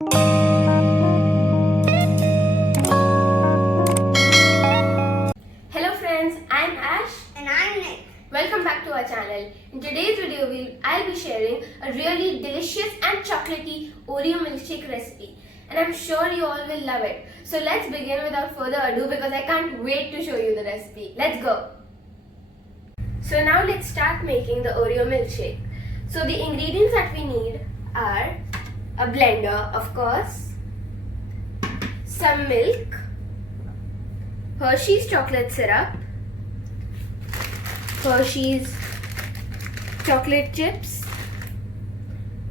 Hello friends, I'm Ash And I'm Nick. Welcome back to our channel. In today's video, I'll be sharing a really delicious and chocolatey Oreo milkshake recipe. And I'm sure you all will love it. So let's begin without further ado because I can't wait to show you the recipe. Let's go! So now let's start making the Oreo milkshake. So the ingredients that we need are a blender, of course, some milk, Hershey's chocolate syrup, Hershey's chocolate chips,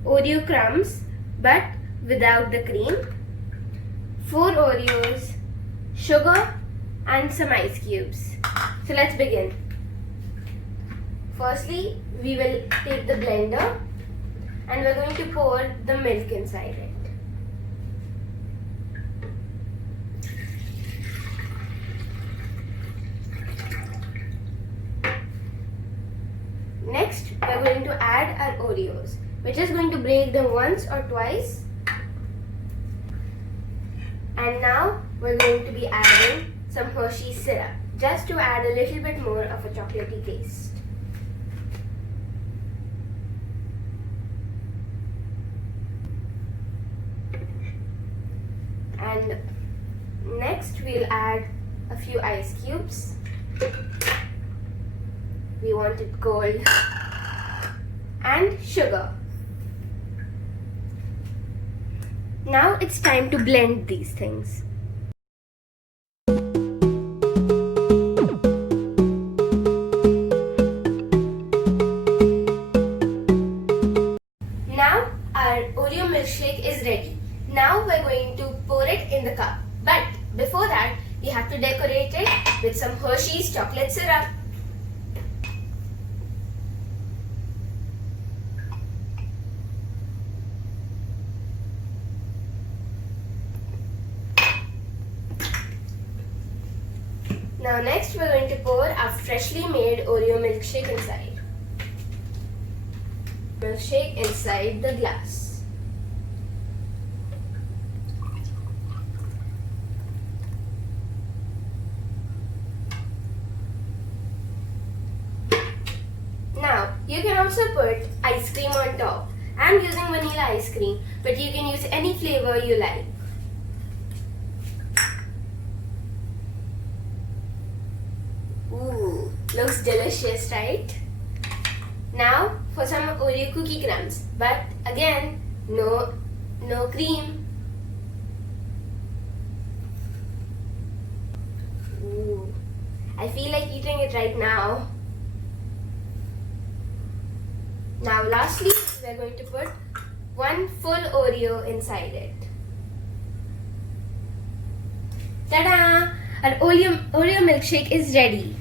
Oreo crumbs but without the cream, 4 Oreos, sugar and some ice cubes. So let's begin. Firstly, we will take the blender and we're going to pour the milk inside it. Next, we're going to add our Oreos. We're just going to break them once or twice. And now we're going to be adding some Hershey syrup, just to add a little bit more of a chocolatey taste. And next we'll add a few ice cubes. We want it cold. And sugar. Now it's time to blend these things. Now our Oreo milkshake is ready. Now we're going to pour it in the cup. But before that, we have to decorate it with some Hershey's chocolate syrup. Now next we're going to pour our freshly made Oreo milkshake inside. Milkshake inside the glass. Now you can also put ice cream on top. I'm using vanilla ice cream, but you can use any flavor you like. Ooh, looks delicious, right? Now for some Oreo cookie crumbs, but again, no cream. Ooh, I feel like eating it right now. Now lastly, we're going to put 1 full Oreo inside it. Ta-da! Our Oreo milkshake is ready.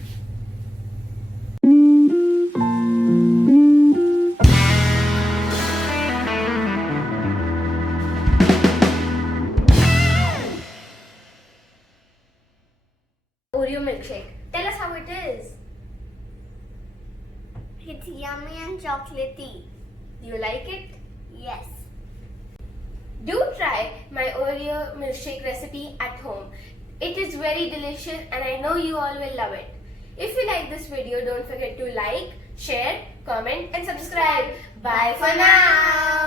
Oreo milkshake. Tell us how it is. It's yummy and chocolatey. Do you like it? Yes. Do try my Oreo milkshake recipe at home. It is very delicious and I know you all will love it. If you like this video, don't forget to like, share, comment and subscribe. Bye for now.